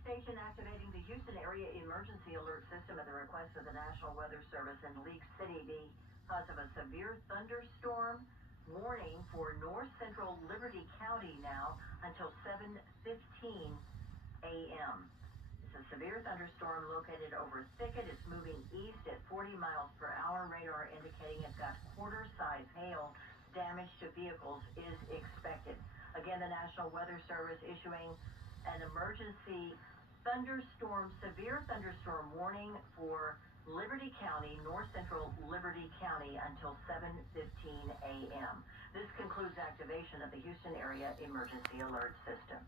station activating the Houston Area Emergency Alert System at the request of the National Weather Service in League City because of a severe thunderstorm. Warning for north central Liberty County now until 7:15 a.m. It's a severe thunderstorm located over Thicket. It's moving east at 40 miles per hour. Radar indicating it's got quarter-size hail. Damage to vehicles is expected. Again, the National Weather Service issuing an emergency severe thunderstorm warning for Liberty County, north central Liberty County until 7:15 a.m. This concludes activation of the Houston Area Emergency Alert System.